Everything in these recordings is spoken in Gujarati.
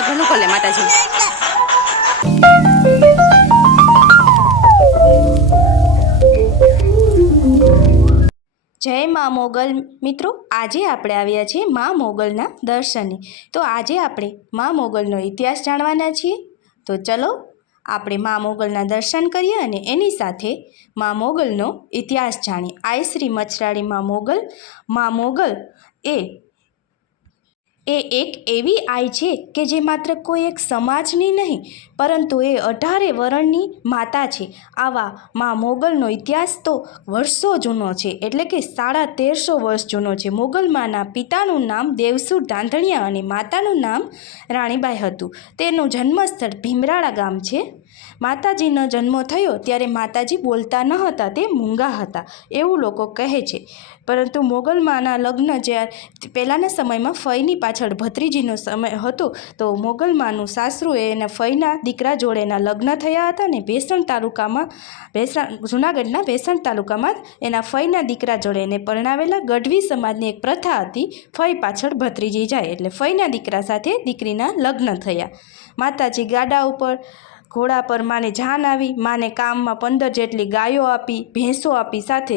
તો ભલું કરે માતાજી। જય મા મોગલ મિત્રો, આજે આપણે આવ્યા છીએ મા મોગલના દર્શને। તો આજે આપણે મા મોગલનો ઇતિહાસ જાણવાના છીએ। તો ચલો આપણે મા મોગલના દર્શન કરીએ અને એની સાથે મા મોગલનો ઇતિહાસ જાણીએ। આઈ શ્રી મચરાળી મા મોગલ એ એક એવી આઈ છે કે જે માત્ર કોઈ એક સમાજની નહીં પરંતુ એ 18 વરણની માતા છે। આવા મા મોગલનો ઇતિહાસ તો વર્ષો જૂનો છે, એટલે કે 1350 વર્ષ જૂનો છે। મોગલ માના પિતાનું નામ દેવસુર ધાંધણિયા અને માતાનું નામ રાણીબાઈ હતું। તેનું જન્મસ્થળ ભીમરાળા ગામ છે। માતાજીનો જન્મ થયો ત્યારે માતાજી બોલતા ન હતા, તે મૂંગા હતા એવું લોકો કહે છે। પરંતુ મોગલ માના લગ્ન જ્યારે પહેલાંના સમયમાં ફઈની પાછળ ભત્રીજીનો સમય હતો, તો મોગલ માનું સાસરું એના ફઈના દીકરા જોડે એના લગ્ન થયા હતા ને જૂનાગઢના ભેસણ તાલુકામાં એના ફઈના દીકરા જોડે એને પરણાવેલા। ગઢવી સમાજની એક પ્રથા હતી, ફઈ પાછળ ભત્રીજી જાય એટલે ફઈના દીકરા સાથે દીકરીના લગ્ન થયા। માતાજી ગાડા ઉપર ઘોડા પર માને જાન આવી, માને કામમાં 15 જેટલી ગાયો આપી, ભેંસો આપી। સાથે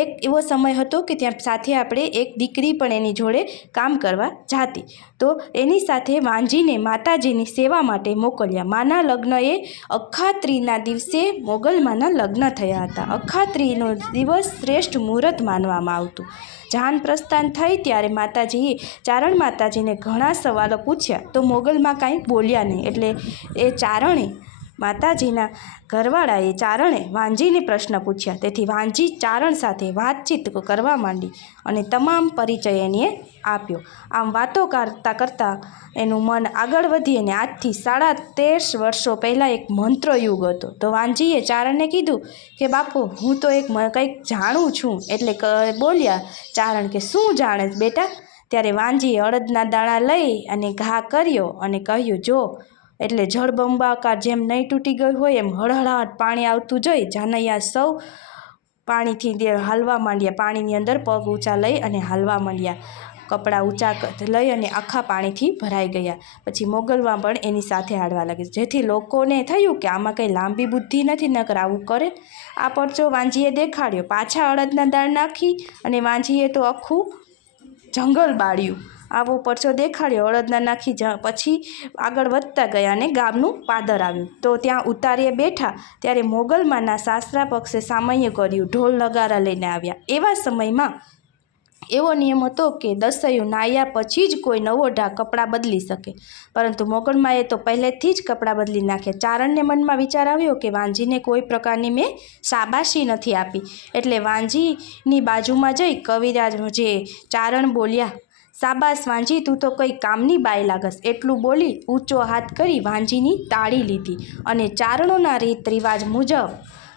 એક એવો સમય હતો કે ત્યાં સાથે આપણે એક દીકરી પણ એની જોડે કામ કરવા જાતી, તો એની સાથે વાંજીને માતાજીની સેવા માટે મોકલ્યા। માના લગ્ન એ અખાત્રીના દિવસે મોગલ માના લગ્ન થયા હતા। અખાત્રીનો દિવસ શ્રેષ્ઠ મુહૂર્ત માનવામાં આવતું। જાન પ્રસ્થાન થઈ ત્યારે માતાજીએ ચારણ માતાજીને ઘણા સવાલો પૂછ્યા, તો મોગલમાં કાંઈ બોલ્યા નહીં, એટલે એ ચારણે માતાજીના ઘરવાળાએ ચારણે વાંજીને પ્રશ્ન પૂછ્યા। તેથી વાંજી ચારણ સાથે વાતચીત કરવા માંડી અને તમામ પરિચય એને આપ્યો। આમ વાતો કરતાં કરતાં એનું મન આગળ વધી અને આજથી 1350 વર્ષો પહેલાં એક મંત્રયુગ હતો। તો વાંજીએ ચારણને કીધું કે બાપુ, હું તો કંઈક જાણું છું। એટલે બોલ્યા ચારણ કે શું જાણે બેટા? ત્યારે વાંજીએ અડદના દાણા લઈ અને ઘા કર્યો અને કહ્યું, જો એટલે જળબંબાકાર જેમ નહીં તૂટી ગયું હોય એમ હળહળાટ પાણી આવતું જોઈ જાનૈયા સૌ પાણીથી હાલવા માંડ્યા। પાણીની અંદર પગ ઊંચા લઈ અને હાલવા માંડ્યા, કપડાં ઊંચા લઈ અને આખા પાણીથી ભરાઈ ગયા। પછી મોગલમાં પણ એની સાથે હાડવા લાગી, જેથી લોકોને થયું કે આમાં કંઈ લાંબી બુદ્ધિ નથી, નકર આવું કરે। આ પરચો વાંજીએ દેખાડ્યો। પાછા અડદના દાળ નાખી અને વાંજીએ તો આખું જંગલ બાળ્યું। આવો પરચો દેખાડ્યો, અડદના નાખી પછી આગળ વધતા ગયા અને ગામનું પાદર આવ્યું। તો ત્યાં ઉતારીએ બેઠા ત્યારે મોગલમાના સાસરા પક્ષે સામૈયું કર્યું, ઢોલ નગારા લઈને આવ્યા। એવા સમયમાં એવો નિયમ હતો કે દસયું નાહ્યા પછી જ કોઈ નવો કપડાં બદલી શકે, પરંતુ મોગલમાએ તો પહેલેથી જ કપડાં બદલી નાખ્યા। ચારણને મનમાં વિચાર આવ્યો કે વાંજીને કોઈ પ્રકારની મેં શાબાશી નથી આપી, એટલે વાંજીની બાજુમાં જઈ કવિરાજ જે ચારણ બોલ્યા, શાબાશ વાંજી, તું તો કંઈ કામની બાઈ લાગસ। એટલું બોલી ઊંચો હાથ કરી વાંજીની તાળી લીધી અને ચારણોના રીત રિવાજ મુજબ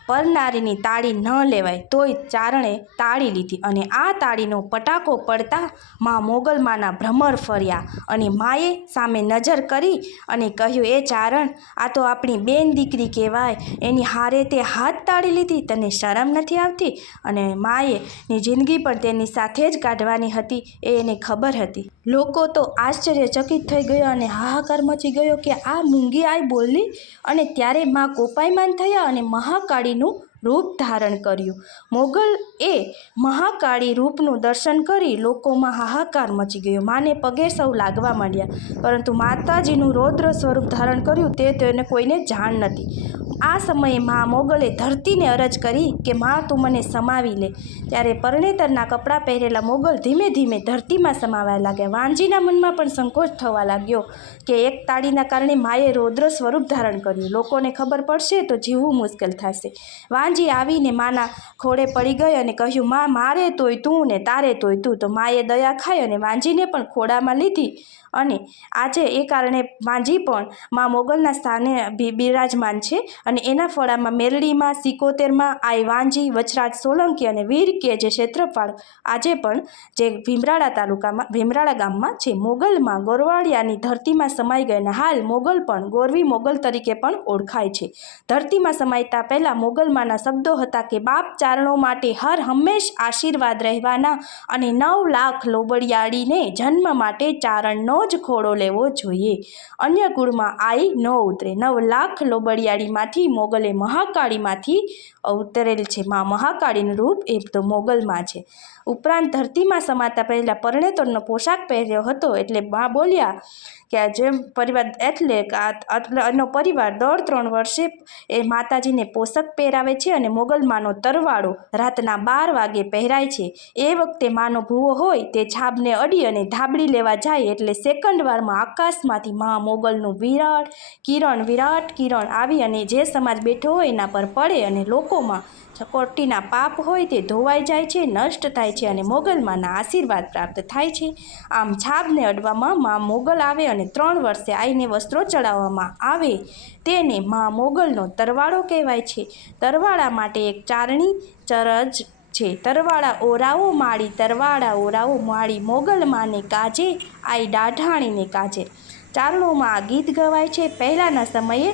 પરનારીની તાળી ન લેવાય, તોય ચારણે તાળી લીધી અને આ તાળીનો પટાકો પડતા મા મોગલમાના ભ્રમર ફર્યા અને માએ સામે નજર કરી અને કહ્યું, એ ચારણ, આ તો આપણી બેન દીકરી કહેવાય, એની હારે તે હાથ તાળી લીધી, તને શરમ નથી આવતી? અને માએની જિંદગી પણ તેની સાથે જ કાઢવાની હતી એ એને ખબર હતી। લોકો તો આશ્ચર્યચકિત થઈ ગયા અને હાહાકાર મચી ગયો કે આ મૂંગી આઈ બોલી। અને ત્યારે મા કોપાયમાન થયા અને મહાકાળીનું રૂપ ધારણ કર્યું। મોગલ એ મહાકાળી રૂપનું દર્શન કરી લોકોમાં હાહાકાર મચી ગયો। માને પગે સૌ લાગવા માંડ્યા, પરંતુ માતાજીનું રૌદ્ર સ્વરૂપ ધારણ કર્યું તેને કોઈને જાણ નથી। આ સમયે મા મોગલે ધરતીને અરજ કરી કે મા, તું મને સમાવી લે। ત્યારે પરણેતરના કપડાં પહેરેલા મોગલ ધીમે ધીમે ધરતીમાં સમાવા લાગ્યા। વાંજીના મનમાં પણ સંકોચ થવા લાગ્યો કે એક તાળીના કારણે માએ રૌદ્ર સ્વરૂપ ધારણ કર્યું, લોકોને ખબર પડશે તો જીવવું મુશ્કેલ થશે। વાંજી આવીને માના ખોળે પડી ગઈ અને કહ્યું, મા, મારે તોય તું ને તારે તોય તું। તો માએ દયા ખાઈ અને વાંજીને પણ ખોળામાં લીધી અને આજે એ કારણે વાંજી પણ મા મોગલના સ્થાને બિરાજમાન છે અને એના ફળામાં મેરડીમાં, સિકોતેરમાં, આઈ વાંજી, વચરાજ સોલંકી અને વીર કે જે ક્ષેત્રફળ આજે પણ જે ભીમરાળા તાલુકામાં ભીમરાળા ગામમાં છે. મોગલમાં ગોરવાડિયાની ધરતીમાં સમાઈ ગઈ અને હાલ મોગલ પણ ગોરવી મોગલ તરીકે પણ ઓળખાય છે. ધરતીમાં સમાયતા પહેલાં મોગલમાંના શબ્દો હતા કે બાપ ચારણો માટે હર હંમેશ આશીર્વાદ રહેવાના અને 9 લાખ લોબડિયાળીને જન્મ માટે ચારણનો જ ખોળો લેવો જોઈએ. અન્ય કુળમાં આઈ ન ઉતરે. 9 લાખ લોબડિયાળીમાંથી મોગલે મહાકાળીમાંથી અવતરેલ છે. માં મહાકાળીનું રૂપ એ તો મોગલમાં છે. ઉપરાંત ધરતીમાં સમાતા પહેલાં પરણેતરનો પોશાક પહેર્યો હતો. એટલે બા બોલ્યા કે જેમ પરિવાર એટલે એનો પરિવાર દર 3 વર્ષે એ માતાજીને પોષક પહેરાવે છે અને મોગલમાંનો તરવાડો રાતના 12 વાગે પહેરાય છે. એ વખતે માનો ભૂવો હોય તે છાબને અડી અને ધાબળી લેવા જાય એટલે સેકન્ડવારમાં આકાશમાંથી મા મોગલનું વિરાટ કિરણ આવી અને જે સમાજ બેઠો હોય એના પર પડે અને લોકોમાં કોટીના પાપ હોય તે ધોવાઈ જાય છે, નષ્ટ થાય છે અને મોગલમાંના આશીર્વાદ પ્રાપ્ત થાય છે. આમ છાબને અડવામાં મા મોગલ આવે અને 3 વર્ષે આઈને વસ્ત્રો ચડાવવામાં આવે તેને મા મોગલનો તરવાડો કહેવાય છે. તરવાડા માટે એક ચારણી ચરજ છે. તરવાડા ઓરાવો માળી, તરવાડા ઓરાવો માળી, મોગલ માને કાજે, આઈ દાઢાણીને કાજે. ચારણોમાં આ ગીત ગવાય છે. પહેલાંના સમયે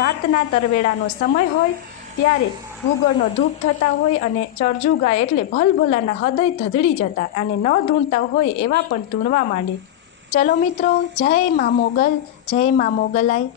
રાતના તરવેડાનો સમય હોય ત્યારે ભૂગળનો ધૂપ થતા હોય અને ચરજુ ગાય એટલે ભલભલાના હૃદય ધધડી જતા અને ન ધૂણતા હોય એવા પણ ધૂણવા માંડે. ચલો મિત્રો, જય મા મોગલ, જય મા મોગલાઈ.